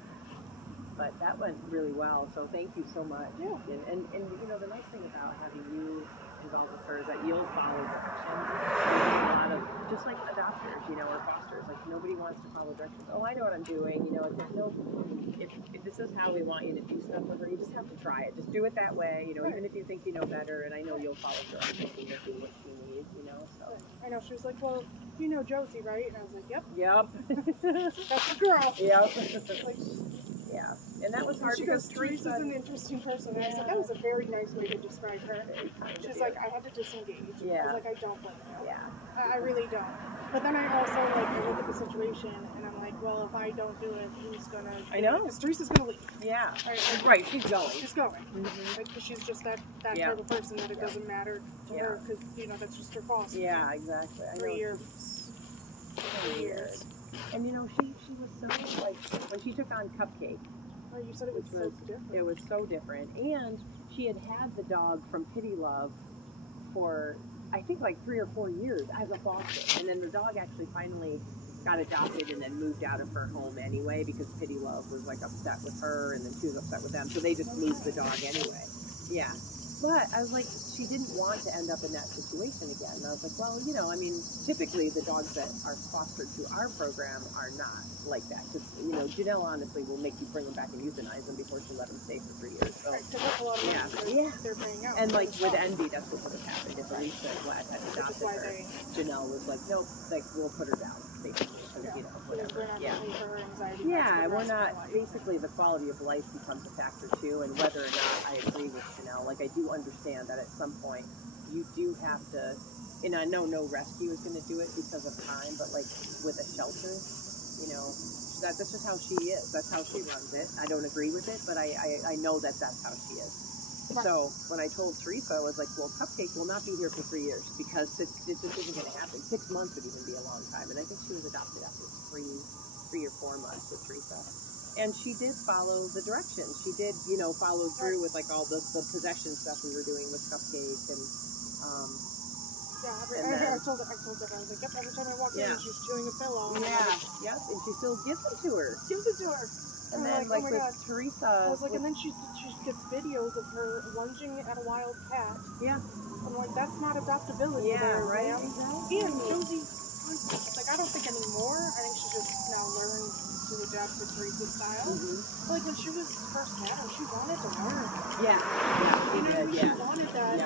But that went really well, so thank you so much. Yeah. And you know, the nice thing about having you involved with her is that you'll follow directions. There's a lot of, just like adopters, you know, or fosters, like nobody wants to follow directions. Oh, I know what I'm doing, you know, like there's no, if this is how we want you to do stuff with her, you just have to try it. Just do it that way, you know, even if you think you know better, and I know you'll follow directions and do what she needs, you know, so. I know, she was like, well, you know Josie, right? And I was like, yep. That's the girl. Yep. Like, yeah, and that was hard because Teresa's an interesting person. And I said, that was a very nice way to describe her. She's like, I had to disengage. I was like, I don't blame her. I really don't. But then I also, like, I look at the situation and I'm like, well, if I don't do it, who's gonna? I know. Because Teresa's gonna leave. Yeah. Right, she's going. She's going. Because she's just that type of person that it doesn't matter to her, because, you know, that's just her fault. Yeah, exactly. 3 years. 3 years. And you know, she was so, like, when she took on Cupcake. Oh, you said it was so different. It was so different. And she had the dog from Pity Love for I think like 3 or 4 years as a foster. And then the dog actually finally got adopted and then moved out of her home anyway because Pity Love was like upset with her and then she was upset with them. So they just moved the dog anyway. Yeah. But I was like, she didn't want to end up in that situation again. And I was like, well, you know, I mean, typically the dogs that are fostered through our program are not like that. Because, you know, Janelle honestly will make you bring them back and euthanize them before she let them stay for 3 years. So, Right, 'cause that's a lot of money they're paying out. And like with Envy, that's what would have happened if Alicia had adopted her. Janelle was like, nope, like we'll put her down, basically. You know, whatever. Yeah, we're not. Basically, the quality of life becomes a factor too, and whether or not I agree with Janelle, like I do understand that at some point you do have to. And I know no rescue is going to do it because of time, but like with a shelter, you know, that's just how she is. That's how she runs it. I don't agree with it, but I know that that's how she is. Right. So when I told Teresa, I was like, well, Cupcake will not be here for 3 years because it just isn't going to happen. 6 months would even be a long time. And I think she was adopted after three or 4 months with Teresa. And she did follow the directions. She did, you know, follow through with like all the possession stuff we were doing with Cupcake and I told her, I was like, yep, every time I walk in, she's chewing a pillow. Yeah, and she still gives it to her. And then, like, with Teresa... I was like, and then she gets videos of her lunging at a wild cat. Yeah. I'm like, that's not adoptability there, right? ma'am. Exactly. And Josie, like, I don't think anymore. I think she just now learned to adapt to Teresa's style. But, like, when she was first met her, she wanted to learn. Yeah, you know, she wanted that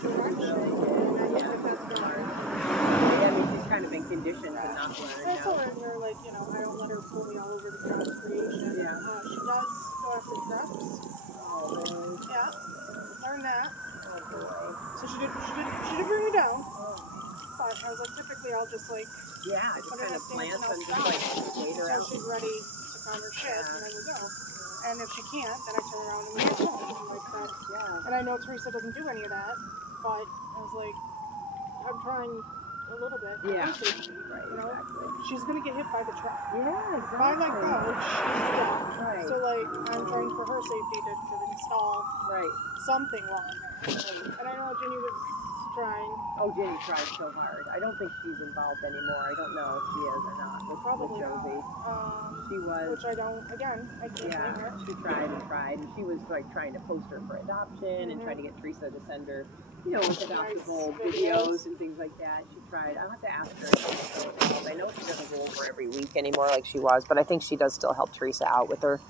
direction. And I think that's been hard. Yeah, I mean, she's kind of been conditioned to not learn. I told her, where, like, you know, I don't let her pull me all over the ground creation. She does go after creps. Oh, really? Yeah, learn that. Oh, boy. So she did bring me down. But I was like, typically I'll just like just put her kind in a of stance plant and I'll and stop just like wait her until out. she's ready to calm her shit, and then we go. And if she can't, then I turn around and we go home. Like that's, and I know Teresa doesn't do any of that, but I was like, I'm trying a little bit. Yeah. Right, you know? Exactly. She's gonna get hit by the truck. Yeah, exactly. If I let go, she's dead. Right. So like, I'm trying for her safety to install something while I'm there. And I know Jenny was trying. Oh, Jenny tried so hard. I don't think she's involved anymore. I don't know if she is or not with Josie. She was. Which I don't, again, I can't blame her. She tried and tried, and she was like trying to post her for adoption and trying to get Teresa to send her, you know, adoptable videos and things like that. She tried. I'll have to ask her. I know she doesn't go over every week anymore like she was, but I think she does still help Teresa out with her.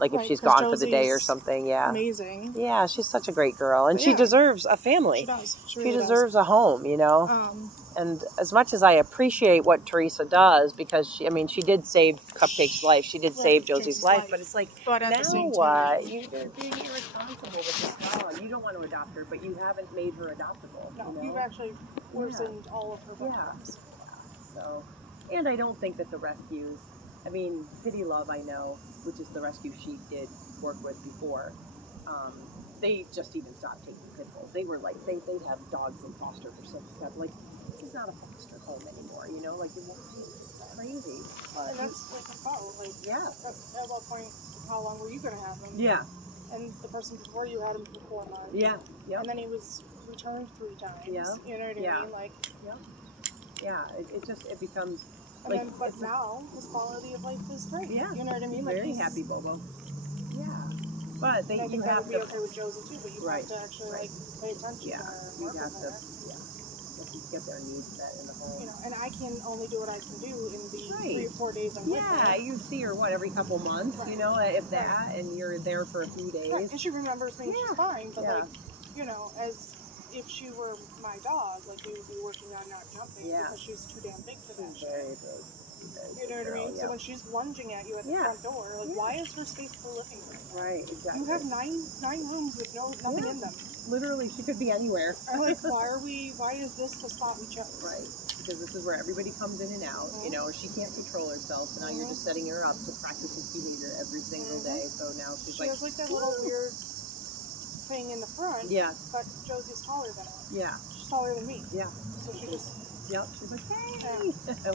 Like if she's gone for the day or something, Amazing. Yeah, she's such a great girl, and she deserves a family. She does. She really deserves a home, you know. And as much as I appreciate what Teresa does, because she did save Cupcake's life, she did save Josie's life, but it's like, now what? You're being irresponsible with this dog. You don't want to adopt her, but you haven't made her adoptable. No, you know? you've actually worsened all of her problems. So, and I don't think that the rescues. I mean, Pity Love, I know, which is the rescue she did work with before, they just even stopped taking pit bulls. They were like, they'd have dogs in foster for 6 7. Like, this is not a foster home anymore, you know? Like, it's crazy. Well, and that's like a fault. Like, at what point, how long were you going to have him? Yeah. And the person before you had him for 4 months. Yeah. Yep. And then he was returned 3 times. Yeah. You know what I mean? Like, it becomes... And like, then, but now, his quality of life is great. Yeah. You know what I mean? Like, Very he's happy, Bobo. Yeah. But I think that would be okay with Josie too, but you have to actually like pay attention to her. You have to get their needs met in the home. You know, and I can only do what I can do in the 3 or 4 days I'm with her. Yeah, you see her, every couple months, you know, if that, and you're there for a few days. Right. And she remembers me, she's fine, but like, you know, as if she were my dog, like we would be working on not jumping because she's too damn big for that shit. Very big. You know what I mean? So when she's lunging at you at the front door, like why is her space for living room? Right, exactly. You have nine rooms with nothing in them. Literally, she could be anywhere. I'm like, why is this the spot we chose? Right, because this is where everybody comes in and out, you know, she can't control herself, so now you're just setting her up to practice this behavior every single day, so now she's she has like that little weird thing in the front, but Josie's taller than her. Yeah. She's taller than me. Yeah. So she just... she's like, hey!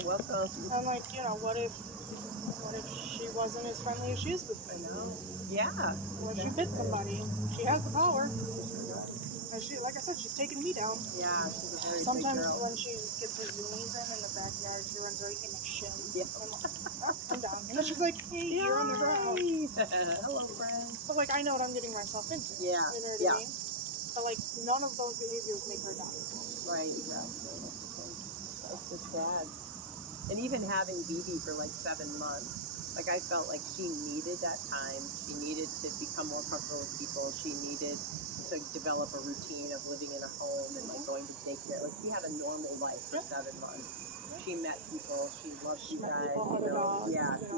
Welcome. I'm like, you know, what if she wasn't as friendly as she is with me? Yeah. When she bit somebody, she has the power. She, like I said, she's taking me down. Yeah, she's a very Sometimes big girl. when she gets her zoomies in the backyard, she runs right in my shins. Yeah. And I'm like, oh, I'm down. And then she's like, hey, you're on the ground. Hello, friend. But like, I know what I'm getting myself into. Yeah. You know what I mean? But like, none of those behaviors make her die. Right, exactly. That's just sad. And even having BB for like 7 months, like I felt like she needed that time. She needed to become more comfortable with people. She needed to develop a routine of living in a home and like going to daycare. Like she had a normal life for 7 months. She met people. She loved you guys. You know, yeah, and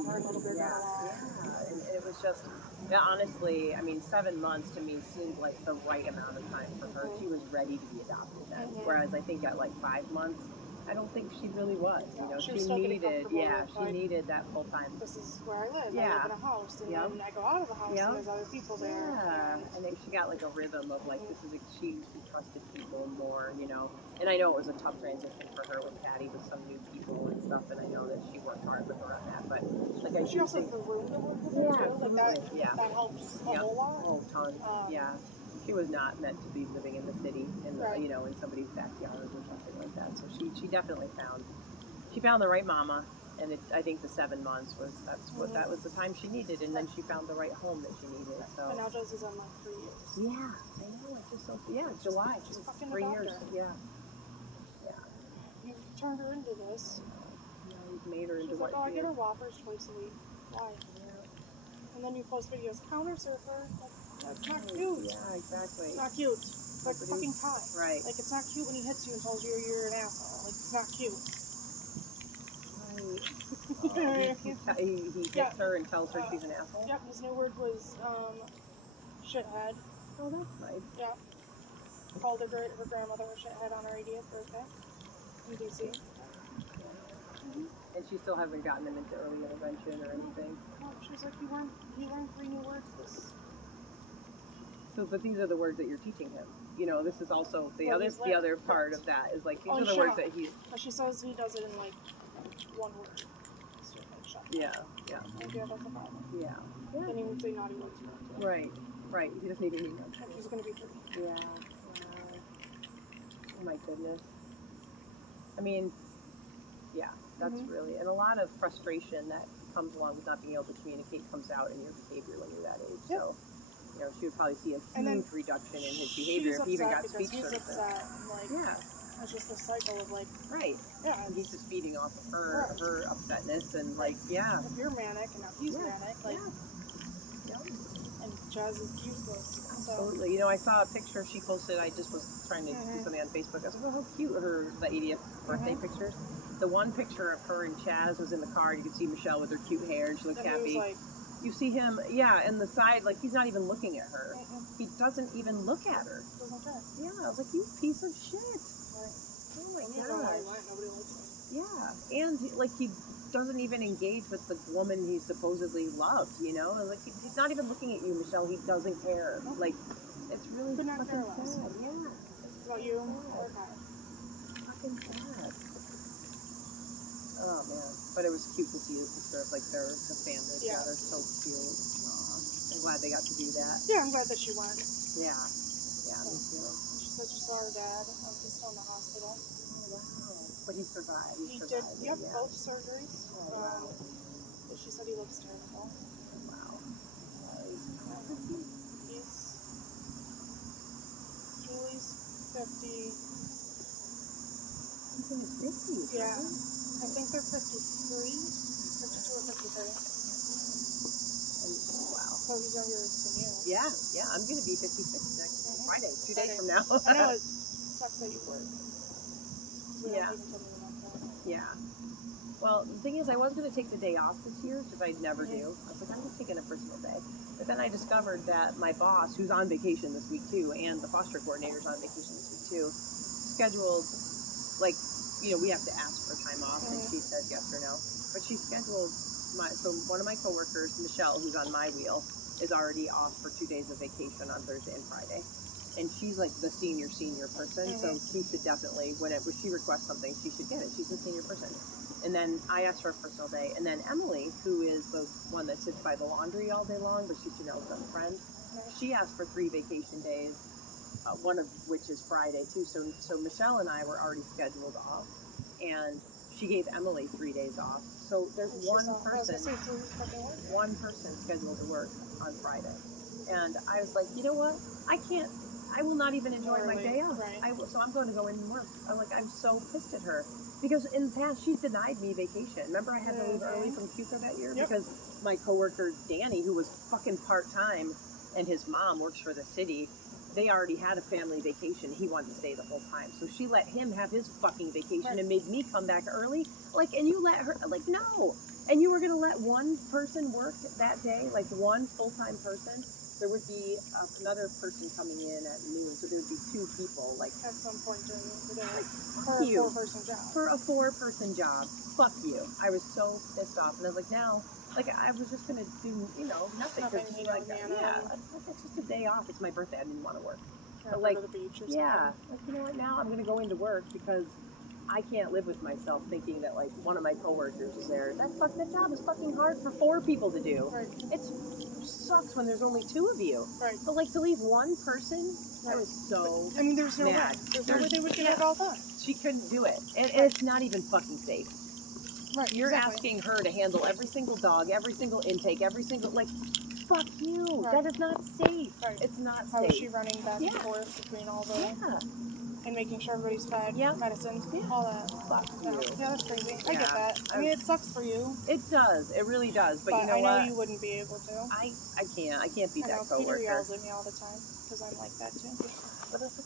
it was just, yeah. Honestly, I mean, 7 months to me seemed like the right amount of time for her. She was ready to be adopted then. Whereas I think at like 5 months, I don't think she really was. You know, she needed, she needed that full time. This is where I live. Yeah. I live in a house, and then I go out of the house, and there's other people there. Yeah, and then she got like a rhythm of like, this is she trusted people more, you know. And I know it was a tough transition for her with Patty with some new people and stuff, and I know that she worked hard with her on that. But like I she also has the room to work with her too. Like that helps a whole lot. Oh, ton. Yeah. She was not meant to be living in the city, in the, you know, in somebody's backyard or something like that. So she definitely found the right mama, and I think the 7 months was that was the time she needed, and then she found the right home that she needed. So. But now Josie's on like 3 years. Yeah, I know. It's just so July. She's fucking 3 years. Yeah. You turned her into this. Yeah, you've made her into She's like, oh, I get her Whoppers twice a week. Why? Yeah. And then you post videos, counter surfer. Like, that's not cute. Yeah, exactly. It's not cute. It's like fucking time. Right. Like, it's not cute when he hits you and tells you you're an asshole. Like, it's not cute. Right. He hits her and tells her she's an asshole? Yep, his new word was, shithead. Oh, that's nice. Yeah. Called her grandmother a shithead on her 80th birthday in D.C. And she still hasn't gotten him into early intervention or anything? No, she was like, he learned 3 new words this. So, but these are the words that you're teaching him. You know, this is also the other part of that is like these are the words that he. She says he does it in like 1 word. Yeah. Yeah, that's a problem. Yeah. Didn't even say naughty words. Right. He doesn't even need them. He's gonna be 3. Yeah. Oh my goodness. I mean, yeah, that's really, and a lot of frustration that comes along with not being able to communicate comes out in your behavior when you're that age. Yep. So, you know, she would probably see a huge reduction in his behavior if he even got speech he's upset, like, it's just a cycle of like, and he's just feeding off of her upsetness and like, if you're manic and now he's manic, like, and Jazz is useless. Absolutely. So. You know, I saw a picture she posted. I just was trying to do something on Facebook. I was like, oh, how cute the 80th birthday pictures. The one picture of her and Chaz was in the car. You could see Michelle with her cute hair, and she looked happy. Like, you see him, and the side, like, he's not even looking at her. He doesn't even look at her. Doesn't care. Yeah, I was like, you piece of shit. Right. Oh my God. Nobody likes him. Yeah, and like he doesn't even engage with the woman he supposedly loved. You know, like he's not even looking at you, Michelle. He doesn't care. Like, it's really fucking sad. Yeah. About you or God. Fucking sad. Oh man, but it was cute to see the picture of like the family together. So cute. I'm glad they got to do that. Yeah, I'm glad that she went. Yeah, me too. She said she saw her dad. He's still in the hospital. Oh wow! But he survived. He did. Yep, both surgeries. Oh wow! She said he looks terrible. Wow. Julie's 50. He's in his 50s. Yeah. I think they're 53, 52 or 53. Wow. So he's younger than you. Yeah, I'm going to be 56 next Friday, 2 days from now. I know, it sucks that you work. Yeah. Well, the thing is, I was going to take the day off this year, because I never do. I was like, I'm just taking a personal day. But then I discovered that my boss, who's on vacation this week too, and the foster coordinator's on vacation this week too, scheduled, like, you know, we have to ask for time off, and she says yes or no. But she scheduled so one of my coworkers, Michelle, who's on my wheel, is already off for 2 days of vacation on Thursday and Friday. And she's like the senior person, so she should definitely, whenever she requests something, she should get it. She's a senior person. And then I asked for a personal day. And then Emily, who is the one that sits by the laundry all day long, but she's Janelle's best friend, she asked for 3 vacation days. one of which is Friday too. So Michelle and I were already scheduled off, and she gave Emily 3 days off. So there's one person scheduled to work on Friday, and I was like, you know what? I will not even enjoy my day off. Right. So I'm going to go in and work. I'm so pissed at her because in the past she's denied me vacation. Remember I had to leave early from Cuco that year because my coworker Danny, who was fucking part-time, and his mom works for the city, they already had a family vacation. He wanted to stay the whole time. So she let him have his fucking vacation and made me come back early. And you let her, no. And you were going to let one person work that day, one full-time person. There would be another person coming in at noon, so there would be 2 people. At some point during the day. Fuck you. For a 4-person job. For a 4-person job. Fuck you. I was so pissed off. And I was like, now, I was just going to do, nothing. Because it's just a day off. It's my birthday. I didn't want to work. Go to the beach or something. Yeah. You know what, now I'm going to go into work because I can't live with myself thinking that, one of my coworkers is there. That job is fucking hard for 4 people to do. Right. It sucks when there's only 2 of you. Right. But, to leave one person, I was so there's no mad. way. There's no way they would get it all done. She couldn't do it. And it's not even fucking safe. Right. You're asking her to handle every single dog, every single intake, every single, fuck you. Right. That is not safe. Right. It's not How safe. is she running back and forth between all the... And making sure everybody's fed, medicines, all that. Fuck you. Yeah, that's crazy. I get that. I mean, it sucks for you. It does. It really does. But you know I know what? you wouldn't be able to. I can't. I can't be that coworker. Peter yells at me all the time because I'm like that too. But it's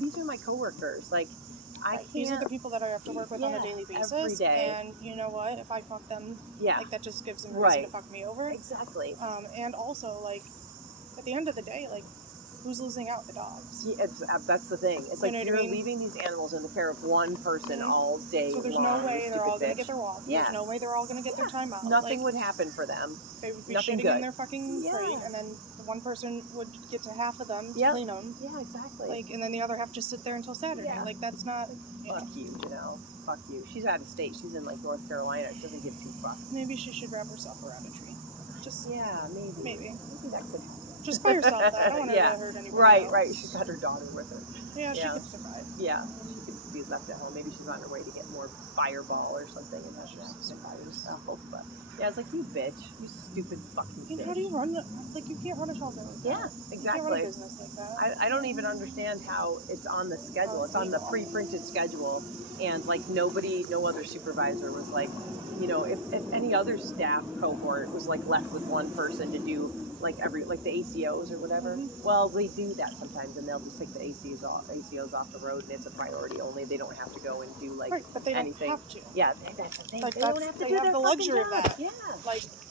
these are my coworkers. I can't. These are the people that I have to work with on a daily basis. Every day. And you know what? If I fuck them, that just gives them a reason to fuck me over. Exactly. And also, at the end of the day, who's losing out? The dogs. Yeah, that's the thing. It's you're leaving these animals in the care of one person all day long. So there's no way they're all going to get their walk. Yeah. There's no way they're all going to get their time out. Nothing would happen for them. They would be shitting in their fucking crate, and then one person would get to half of them to clean them. Yeah, exactly. And then the other half just sit there until Saturday. Yeah. That's not... Fuck you, Fuck you. She's out of state. She's in, North Carolina. She doesn't give 2 fucks. Maybe she should wrap herself around a tree. Just... Yeah, maybe. Maybe that could... Just by herself, though. I don't want her to hurt anybody else. Right. She's got her daughter with her. Yeah, she could survive. Yeah, she could be left at home. Maybe she's on her way to get more Fireball or something, and that's just survive herself. But yeah, it's you bitch, you stupid fucking bitch. How do you run? You can't run a shelter like that. Yeah, exactly. You can't run a business like that. I don't even understand how it's on the schedule. It's on the pre-printed schedule, and no other supervisor was if any other staff cohort was left with one person to do the ACOs or whatever. Well, they do that sometimes, and they'll just take the ACOs off the road, and it's a priority only. They don't have to go and do but they anything. Don't have to. Yeah, that's the thing. They don't have to they do have their the luxury job. of that. Yeah.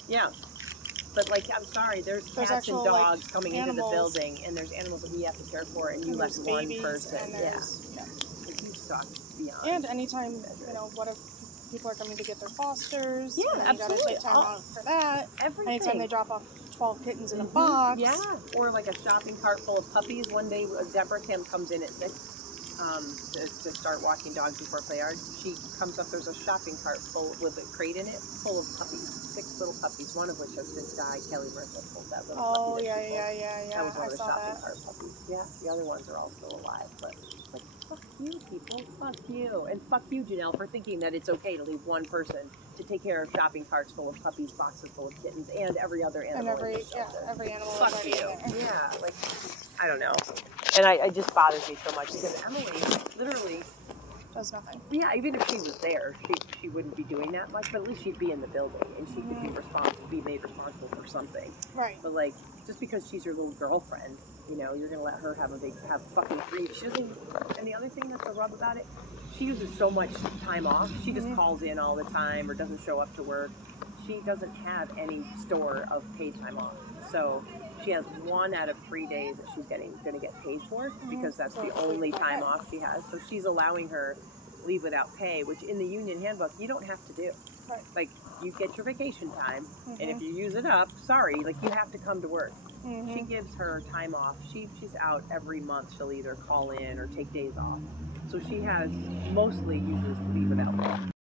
Yeah. But I'm sorry, there's cats actual, and dogs coming animals, into the building, and there's animals that we have to care for, and you left one person. You suck beyond. And anytime, what if people are coming to get their fosters? Yeah, and absolutely. You gotta take time out for that. Everything. Anytime they drop off 12 kittens in a box. Yeah. Or a shopping cart full of puppies. One day, Deborah Kim comes in at 6. To start walking dogs before play yard. She comes up, there's a shopping cart full with a crate in it, full of puppies, 6 little puppies, one of which has since died. Kelly Bertha pulled that little puppy. Yeah. That was one of the shopping that. cart puppies. Yeah, the other ones are all still alive, but fuck you people, fuck you. And fuck you, Janelle, for thinking that it's okay to leave one person to take care of shopping carts full of puppies, boxes full of kittens, and every other animal in the shelter. Every animal. Fuck you. Yeah, I don't know. And it just bothers me so much because Emily literally does nothing. Yeah, even if she was there, she wouldn't be doing that much, but at least she'd be in the building and she could be made responsible for something. Right. But just because she's your little girlfriend, you're gonna let her have fucking free. She doesn't. And the other thing that's the rub about it, she uses so much time off. She just calls in all the time or doesn't show up to work. She doesn't have any store of paid time off. So she has 1 out of 3 days that she's going to get paid for because that's the only time off she has. So she's allowing her leave without pay, which in the union handbook you don't have to do. Right. You get your vacation time, and if you use it up, sorry, you have to come to work. She gives her time off. She's out every month. She'll either call in or take days off. So she mostly uses leave without